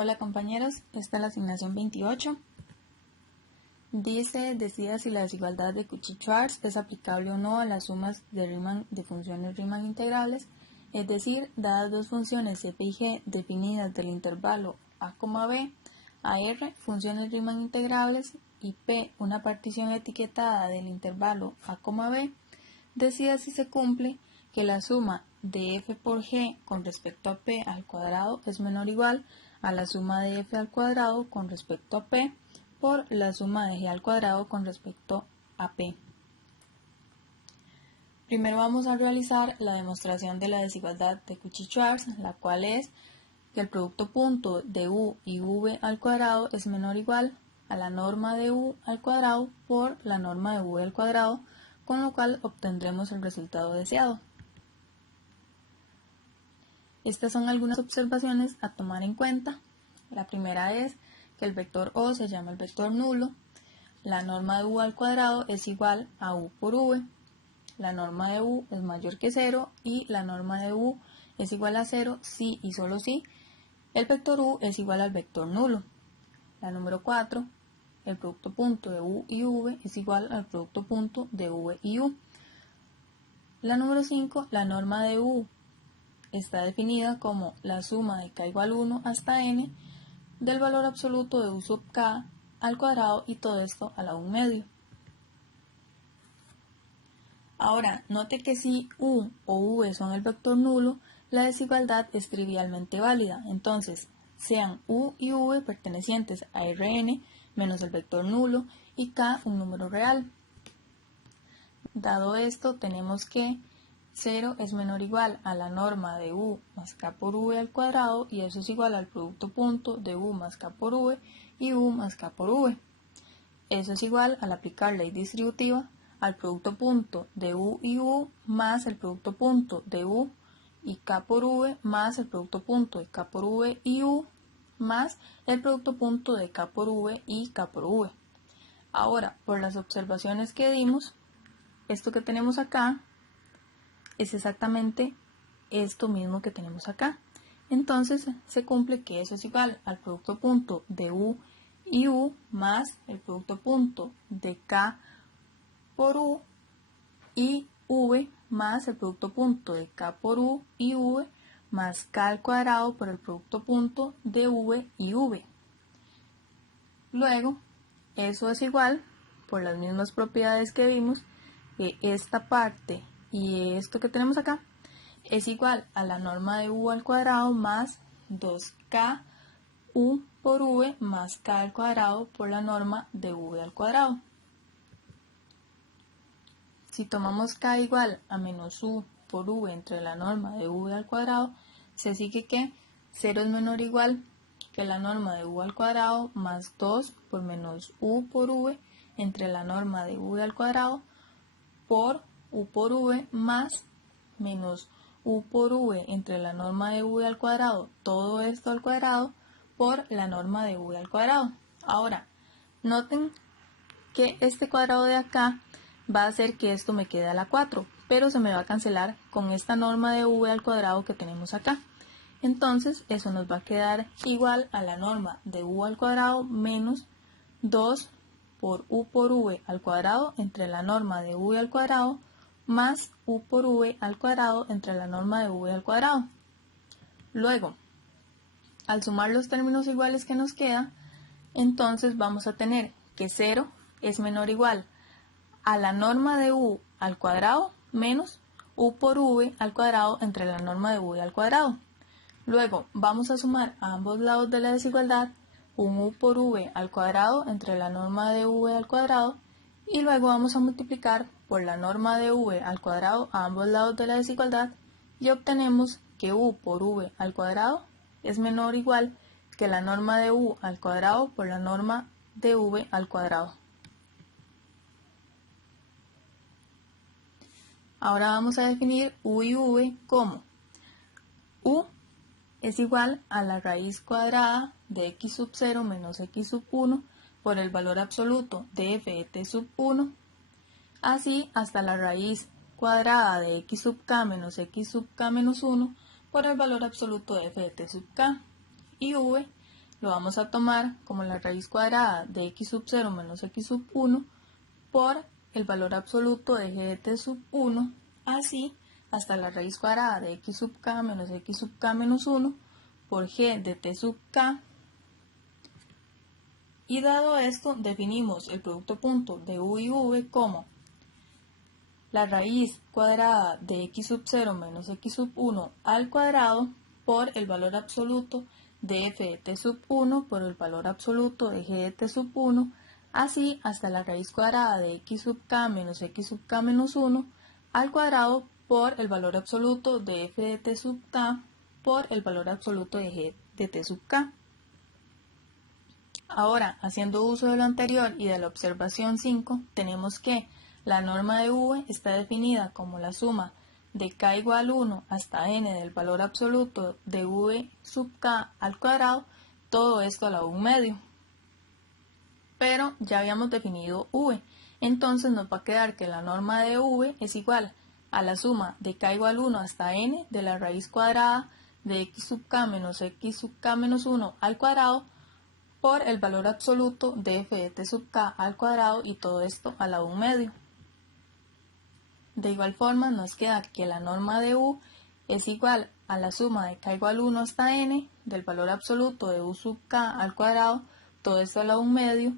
Hola compañeros, esta es la asignación 28. Dice, decida si la desigualdad de Cauchy-Schwarz es aplicable o no a las sumas de Riemann de funciones Riemann integrales, es decir, dadas dos funciones f y g definidas del intervalo a, b a r, funciones Riemann integrables, y p, una partición etiquetada del intervalo a, b, decida si se cumple que la suma de f por g con respecto a p al cuadrado es menor o igual a la suma de f al cuadrado con respecto a p por la suma de g al cuadrado con respecto a p. Primero vamos a realizar la demostración de la desigualdad de Cauchy-Schwarz, la cual es que el producto punto de u y v al cuadrado es menor o igual a la norma de u al cuadrado por la norma de v al cuadrado, con lo cual obtendremos el resultado deseado. Estas son algunas observaciones a tomar en cuenta. La primera es que el vector O se llama el vector nulo. La norma de u al cuadrado es igual a u por v. La norma de u es mayor que 0 y la norma de u es igual a 0 si y solo si el vector u es igual al vector nulo. La número 4, el producto punto de u y v es igual al producto punto de v y u. La número 5, la norma de u está definida como la suma de k igual 1 hasta n del valor absoluto de u sub k al cuadrado y todo esto a la 1 medio. Ahora, note que si u o v son el vector nulo, la desigualdad es trivialmente válida. Entonces, sean u y v pertenecientes a Rn menos el vector nulo y k un número real. Dado esto, tenemos que 0 es menor o igual a la norma de u más k por v al cuadrado, y eso es igual al producto punto de u más k por v y u más k por v. Eso es igual al aplicar ley distributiva al producto punto de u y u más el producto punto de u y k por v más el producto punto de k por v y u más el producto punto de k por v y k por v. Ahora, por las observaciones que dimos, esto que tenemos acá es exactamente esto mismo que tenemos acá. Entonces se cumple que eso es igual al producto punto de u y u más el producto punto de k por u y v más el producto punto de k por u y v más k al cuadrado por el producto punto de v y v. Luego, eso es igual, por las mismas propiedades que vimos, que esta parte y esto que tenemos acá es igual a la norma de u al cuadrado más 2k u por v más k al cuadrado por la norma de v al cuadrado. Si tomamos k igual a menos u por v entre la norma de v al cuadrado, se sigue que 0 es menor o igual que la norma de u al cuadrado más 2 por menos u por v entre la norma de v al cuadrado por u por v más menos u por v entre la norma de v al cuadrado, todo esto al cuadrado, por la norma de v al cuadrado. Ahora, noten que este cuadrado de acá va a hacer que esto me quede a la 4, pero se me va a cancelar con esta norma de v al cuadrado que tenemos acá. Entonces, eso nos va a quedar igual a la norma de u al cuadrado menos 2 por u por v al cuadrado entre la norma de v al cuadrado más u por v al cuadrado entre la norma de v al cuadrado. Luego, al sumar los términos iguales que nos queda, entonces vamos a tener que 0 es menor o igual a la norma de u al cuadrado menos u por v al cuadrado entre la norma de v al cuadrado. Luego vamos a sumar a ambos lados de la desigualdad un u por v al cuadrado entre la norma de v al cuadrado, y luego vamos a multiplicar por la norma de v al cuadrado a ambos lados de la desigualdad y obtenemos que u por v al cuadrado es menor o igual que la norma de u al cuadrado por la norma de v al cuadrado. Ahora vamos a definir u y v como u es igual a la raíz cuadrada de x sub 0 menos x sub 1 por el valor absoluto de f de t sub 1, así hasta la raíz cuadrada de x sub k menos x sub k menos 1 por el valor absoluto de f de t sub k. Y v lo vamos a tomar como la raíz cuadrada de x sub 0 menos x sub 1 por el valor absoluto de g de t sub 1, así hasta la raíz cuadrada de x sub k menos x sub k menos 1 por g de t sub k. Y dado esto, definimos el producto punto de u y v como la raíz cuadrada de x sub 0 menos x sub 1 al cuadrado por el valor absoluto de f de t sub 1 por el valor absoluto de g de t sub 1, así hasta la raíz cuadrada de x sub k menos x sub k menos 1 al cuadrado por el valor absoluto de f de t sub k por el valor absoluto de g de t sub k. Ahora, haciendo uso de lo anterior y de la observación 5, tenemos que la norma de v está definida como la suma de k igual 1 hasta n del valor absoluto de v sub k al cuadrado, todo esto a la 1 medio. Pero ya habíamos definido v, entonces nos va a quedar que la norma de v es igual a la suma de k igual 1 hasta n de la raíz cuadrada de x sub k menos x sub k menos 1 al cuadrado por el valor absoluto de f de t sub k al cuadrado y todo esto a la 1 medio. De igual forma nos queda que la norma de u es igual a la suma de k igual 1 hasta n del valor absoluto de u sub k al cuadrado, todo esto a la 1 medio,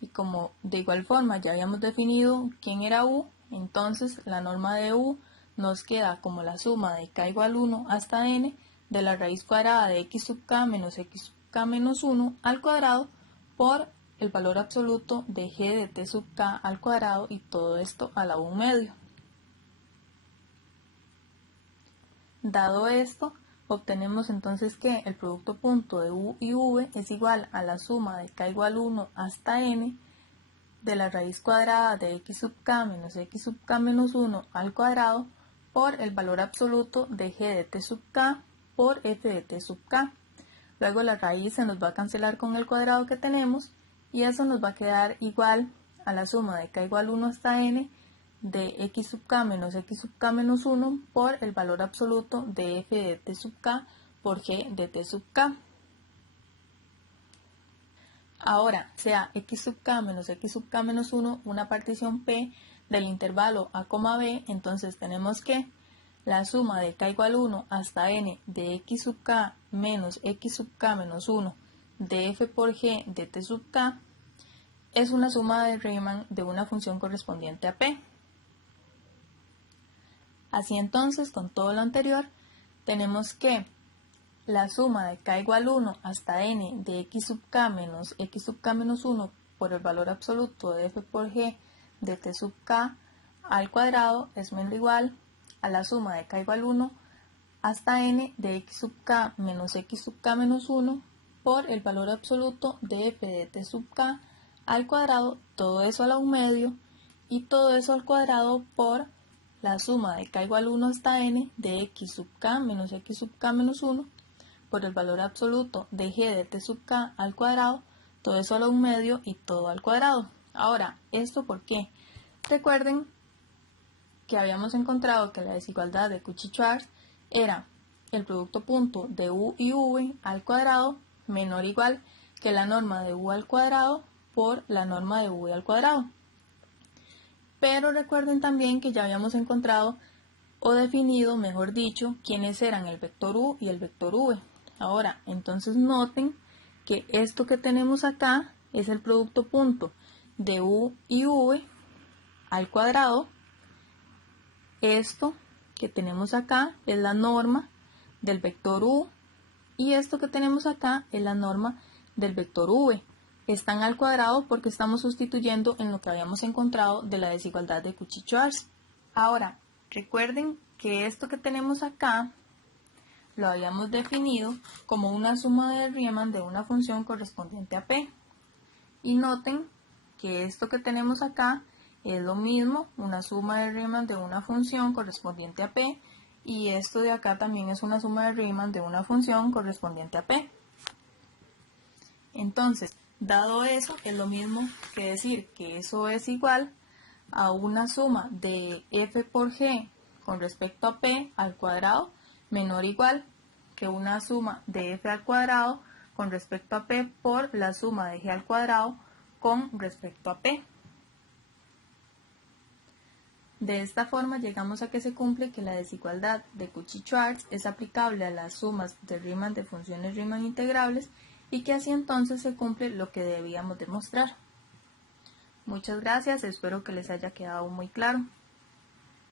y como de igual forma ya habíamos definido quién era u, entonces la norma de u nos queda como la suma de k igual 1 hasta n de la raíz cuadrada de x sub k menos x sub k menos 1 al cuadrado por el valor absoluto de g de t sub k al cuadrado y todo esto a la 1 medio. Dado esto, obtenemos entonces que el producto punto de u y v es igual a la suma de k igual 1 hasta n de la raíz cuadrada de x sub k menos x sub k menos 1 al cuadrado por el valor absoluto de g de t sub k por f de t sub k. Luego la raíz se nos va a cancelar con el cuadrado que tenemos y eso nos va a quedar igual a la suma de k igual 1 hasta n de x sub k menos x sub k menos 1 por el valor absoluto de f de t sub k por g de t sub k. Ahora, sea x sub k menos x sub k menos 1 una partición p del intervalo a, b, entonces tenemos que la suma de k igual 1 hasta n de x sub k menos x sub k menos 1 de f por g de t sub k es una suma de Riemann de una función correspondiente a p. Así entonces, con todo lo anterior, tenemos que la suma de k igual 1 hasta n de x sub k menos x sub k menos 1 por el valor absoluto de f por g de t sub k al cuadrado es menor o igual a la suma de k igual 1 hasta n de x sub k menos x sub k menos 1 por el valor absoluto de f de t sub k al cuadrado, todo eso a la 1 medio, y todo eso al cuadrado por la suma de k igual 1 hasta n de x sub k menos x sub k menos 1 por el valor absoluto de g de t sub k al cuadrado, todo eso a la 1 medio y todo al cuadrado. Ahora, ¿esto por qué? Recuerden que habíamos encontrado que la desigualdad de Cauchy-Schwarz era el producto punto de u y v al cuadrado menor o igual que la norma de u al cuadrado por la norma de v al cuadrado. Pero recuerden también que ya habíamos encontrado o definido, mejor dicho, quiénes eran el vector u y el vector v. Ahora, entonces noten que esto que tenemos acá es el producto punto de u y v al cuadrado. Esto que tenemos acá es la norma del vector u y esto que tenemos acá es la norma del vector v. Están al cuadrado porque estamos sustituyendo en lo que habíamos encontrado de la desigualdad de Cauchy-Schwarz. Ahora, recuerden que esto que tenemos acá lo habíamos definido como una suma de Riemann de una función correspondiente a p. Y noten que esto que tenemos acá es lo mismo, una suma de Riemann de una función correspondiente a p, y esto de acá también es una suma de Riemann de una función correspondiente a p. Entonces, dado eso, es lo mismo que decir que eso es igual a una suma de f por g con respecto a p al cuadrado menor o igual que una suma de f al cuadrado con respecto a P por la suma de G al cuadrado con respecto a P. De esta forma llegamos a que se cumple que la desigualdad de Cauchy-Schwarz es aplicable a las sumas de Riemann de funciones Riemann integrables y que así entonces se cumple lo que debíamos demostrar. Muchas gracias, espero que les haya quedado muy claro.